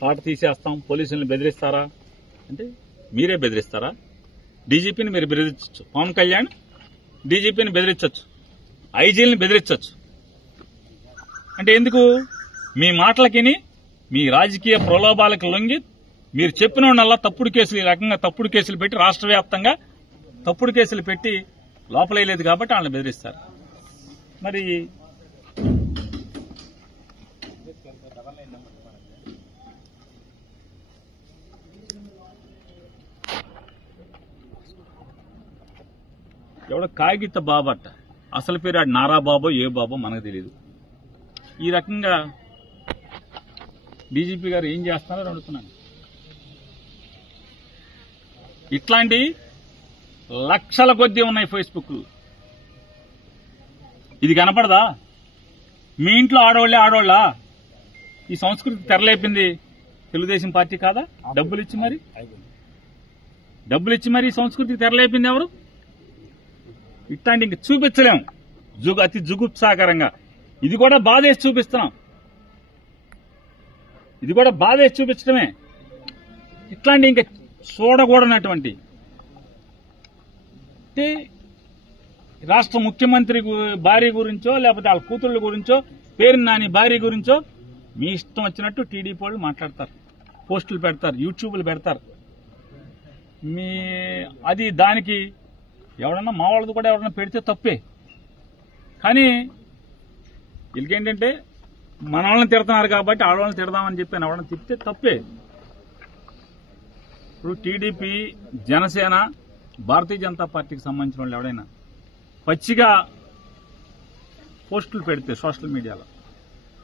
పాట తీసేస్తాం, పోలీసులను బెదిరిస్తారా అంటే మీరే బెదిరిస్తారా? డీజీపీని మీరు బెదిరించవచ్చు, పవన్ కళ్యాణ్ డీజీపీని బెదిరించవచ్చు, ఐజీలను బెదిరించవచ్చు. అంటే ఎందుకు? మీ మాటలకిని మీ రాజకీయ ప్రలోభాలకు లొంగి మీరు చెప్పిన వాళ్ళ తప్పుడు కేసులు, ఈ రకంగా తప్పుడు కేసులు పెట్టి రాష్ట్ర వ్యాప్తంగా తప్పుడు కేసులు పెట్టి లోపలేయలేదు కాబట్టి వాళ్ళని బెదిరిస్తారు. మరి ఎవడో కాగిత బాబట్ట, అసలు పేరు ఆడు నారా బాబో ఏ బాబో మనకు తెలియదు. ఈ రకంగా డీజీపీ గారు ఏం చేస్తున్నారో అడుగుతున్నాను. ఇట్లాంటి లక్షల కొద్దీ ఉన్నాయి ఫేస్బుక్. ఇది కనపడదా? మీ ఇంట్లో ఆడోళ్లా? ఈ సంస్కృతి తెరలేపింది తెలుగుదేశం పార్టీ కాదా? డబ్బులు ఇచ్చి మరి ఈ సంస్కృతి తెరలేపింది ఎవరు? ఇట్లాంటి ఇంక చూపించలేము, అతి జుగుప్సాకరంగా. ఇది కూడా బాధేసి చూపిస్తున్నాం, ఇది కూడా బాధేసి చూపించడమే. ఇట్లాంటి ఇంకా చూడకూడనటువంటి అంటే రాష్ట్ర ముఖ్యమంత్రి భార్య గురించో లేకపోతే వాళ్ళ కూతుళ్ళ గురించో, పేరు నాని భార్య గురించో మీ ఇష్టం వచ్చినట్టు టీడీపీ వాళ్ళు మాట్లాడతారు, పోస్టులు పెడతారు, యూట్యూబ్లు పెడతారు. అది దానికి ఎవడన్నా మా వాళ్ళది కూడా ఎవరన్నా పెడితే తప్పే. కానీ వీళ్ళకేంటంటే మన వాళ్ళని తిడుతున్నారు కాబట్టి ఆడవాళ్ళని తిడదామని చెప్పి ఎవడన్నా తిప్పితే తప్పే. ఇప్పుడు టీడీపీ, జనసేన, భారతీయ జనతా పార్టీకి సంబంధించిన వాళ్ళు ఎవడైనా పచ్చిగా పోస్టులు పెడితే సోషల్ మీడియాలో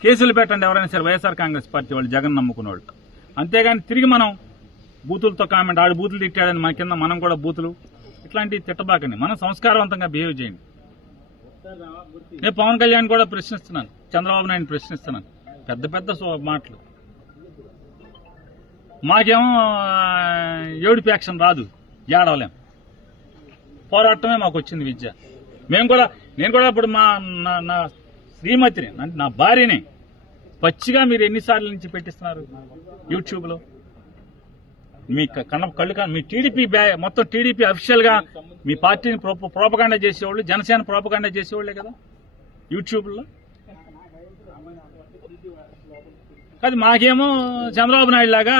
కేసులు పెట్టండి ఎవరైనా సరే, వైఎస్ఆర్ కాంగ్రెస్ పార్టీ వాళ్ళు, జగన్ నమ్ముకున్న వాళ్ళు. అంతేగాని తిరిగి మనం బూతులతో కామెంట్, ఆడు బూతులు తిట్టాడని మన కింద మనం కూడా బూతులు, ఇట్లాంటివి తిట్టబాకండి. మనం సంస్కారవంతంగా బిహేవ్ చేయండి. నేను పవన్ కళ్యాణ్ కూడా ప్రశ్నిస్తున్నాను, చంద్రబాబు నాయుడు ప్రశ్నిస్తున్నాను. పెద్ద మాటలు. మాకేమో ఏడుపు యాక్షన్ రాదు, ఏడవలేం. పోరాటమే మాకు వచ్చింది విద్య. నేను కూడా ఇప్పుడు నా శ్రీమతిని, అంటే నా భార్యని పచ్చిగా మీరు ఎన్నిసార్లు నుంచి పెట్టిస్తున్నారు యూట్యూబ్లో? మీ కళ్ళు మీ టీడీపీ మొత్తం టీడీపీ అఫీషియల్ గా మీ పార్టీని ప్రోపగాండా చేసేవాళ్ళు, జనసేన ప్రోపగాండా చేసేవాళ్లే కదా యూట్యూబ్లో. అది మాకేమో చంద్రబాబు నాయుడు లాగా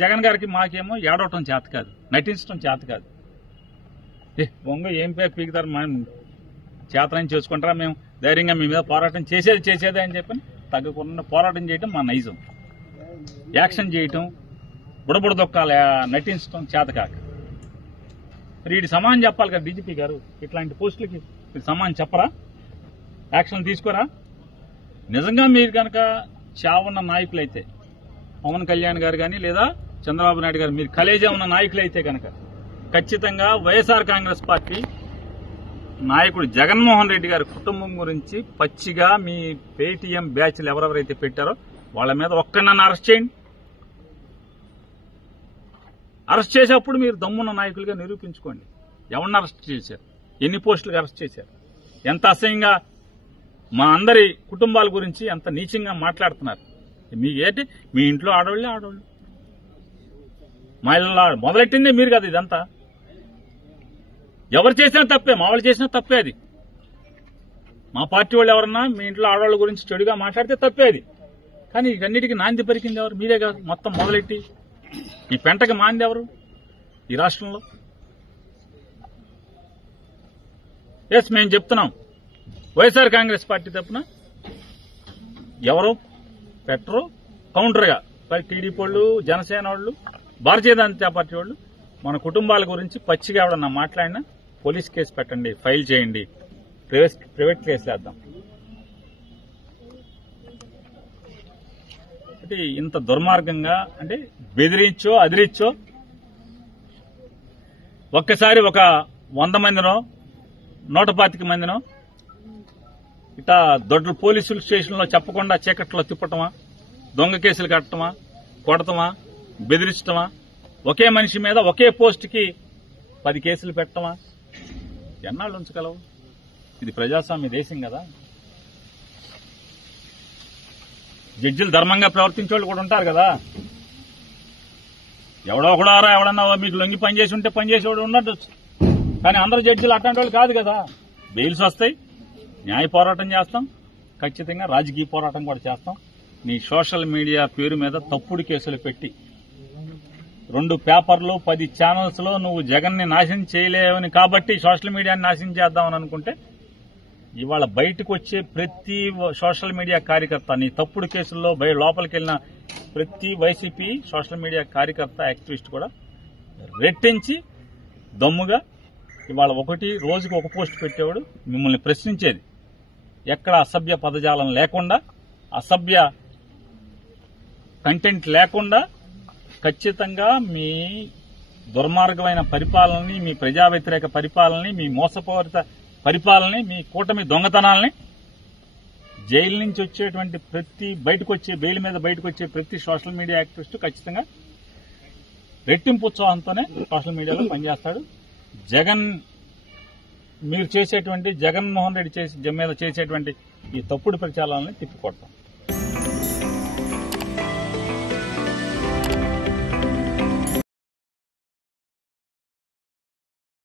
జగన్ గారికి మాకేమో ఏడవటం చేత కాదు, నటించడం చేత కాదు. బొంగ ఏం పేరు పీకుతారు, మనం చేతనం చేసుకుంటారా, మేము ధైర్యంగా మీ మీద పోరాటం చేసేదే అని చెప్పి తగ్గకుండా పోరాటం చేయటం మా నైజం. యాక్షన్ చేయటం, బుడబుడదొక్కాల నటించడం చేత కాక. మరి వీడి సమానం చెప్పాలి కదా డీజీపీ గారు. ఇట్లాంటి పోస్టులకి మీరు సమానం చెప్పరా? యాక్షన్ తీసుకోరా? నిజంగా మీరు కనుక చావున్న నాయకులైతే, పవన్ కళ్యాణ్ గారు కానీ లేదా చంద్రబాబు నాయుడు గారు, మీరు కలేజా ఉన్న నాయకులైతే కనుక ఖచ్చితంగా వైఎస్ఆర్ కాంగ్రెస్ పార్టీ నాయకుడు జగన్మోహన్ రెడ్డి గారి కుటుంబం గురించి పచ్చిగా మీ పేటీఎం బ్యాచ్లు ఎవరెవరైతే పెట్టారో వాళ్ళ మీద ఒక్కనన్నా అరెస్ట్ చేయండి. అరెస్ట్ చేసేప్పుడు మీరు దమ్మున్న నాయకులుగా నిరూపించుకోండి. ఎవరిని అరెస్ట్ చేశారు, ఎన్ని పోస్టులకు అరెస్ట్ చేశారు, ఎంత అసహ్యంగా మా అందరి కుటుంబాల గురించి ఎంత నీచంగా మాట్లాడుతున్నారు. మీ ఇంట్లో ఆడవాళ్ళు మా ఇళ్ళ మొదలెట్టిందే మీరు కదా. ఇదంతా ఎవరు చేసినా తప్పే, మా వాళ్ళు చేసినా తప్పే. అది మా పార్టీ వాళ్ళు ఎవరన్నా మీ ఇంట్లో ఆడవాళ్ళ గురించి చెడుగా మాట్లాడితే తప్పే అది. కానీ ఇవన్నిటికీ నాంది పరికింది ఎవరు? మీరే కాదు. మొత్తం మొదలెట్టి ఈ పెంటకి మాంది ఎవరు ఈ రాష్ట్రంలో? మేము చెప్తున్నాం, వైఎస్ఆర్ కాంగ్రెస్ పార్టీ తరఫున ఎవరు పెట్టరు, కౌంటర్గా టీడీపీ వాళ్ళు, జనసేన వాళ్ళు, భారతీయ జనతా పార్టీ వాళ్ళు మన కుటుంబాల గురించి పచ్చిగా ఎవడన్నా మాట్లాడినా పోలీస్ కేసు పెట్టండి, ఫైల్ చేయండి, ప్రైవేట్ కేసు వేద్దాం. అంటే ఇంత దుర్మార్గంగా, అంటే బెదిరించో అదిరించో ఒక్కసారి ఒక 100 మందినో 125 మందినో ఇట్లా దొడ్ల పోలీసుల స్టేషన్లో చెప్పకుండా చీకట్లో తిప్పటమా, దొంగ కేసులు కట్టడమా, కొడటమా, బెదిరించటమా, ఒకే మనిషి మీద ఒకే పోస్టుకి 10 కేసులు పెట్టడమా? ఎన్నాళ్ళు ఉంచగలవు? ఇది ప్రజాస్వామ్య దేశం కదా. జడ్జిలు ధర్మంగా ప్రవర్తించే వాళ్ళు కూడా ఉంటారు కదా. ఎవడో ఒకడారా ఎవడన్నా మీకు లొంగి పనిచేసి ఉంటే పనిచేసేవాడు ఉండొచ్చు. కానీ అందరు జడ్జిలు అట్లాంటి వాళ్ళు కాదు కదా. బెయిల్స్ వస్తాయి, న్యాయ పోరాటం చేస్తాం, ఖచ్చితంగా రాజకీయ పోరాటం కూడా చేస్తాం. నీ సోషల్ మీడియా పేరు మీద తప్పుడు కేసులు పెట్టి 2 పేపర్లు 10 ఛానల్స్ లో నువ్వు జగన్ ని నాశనం చేయలేవని కాబట్టి సోషల్ మీడియాని నాశనం చేద్దామని అనుకుంటే ఇవాళ బయటకు వచ్చే ప్రతి సోషల్ మీడియా కార్యకర్త నీ తప్పుడు కేసుల్లో లోపలికి వెళ్ళిన ప్రతి వైసీపీ సోషల్ మీడియా కార్యకర్త యాక్టివిస్ట్ కూడా రెట్టించి దమ్ముగా ఇవాళ రోజుకి ఒక పోస్ట్ పెట్టేవాడు మిమ్మల్ని ప్రశ్నించేది ఎక్కడ అసభ్య పదజాలం లేకుండా, అసభ్య కంటెంట్ లేకుండా ఖచ్చితంగా మీ దుర్మార్గమైన పరిపాలనని, మీ ప్రజా వ్యతిరేక పరిపాలనని, మీ మోసపూరిత పరిపాలనని, మీ కూటమి దొంగతనాలని, జైలు నుంచి వచ్చేటువంటి బెయిల్ మీద బయటకు వచ్చే ప్రతి సోషల్ మీడియా యాక్టివిస్ట్ ఖచ్చితంగా రెట్టింపు ఉత్సాహంతోనే సోషల్ మీడియాలో పనిచేస్తాడు. మీరు చేసేటువంటి జగన్మోహన్ రెడ్డి మీద చేసేటువంటి ఈ తప్పుడు ప్రచారాలని తిప్పికొడతాం.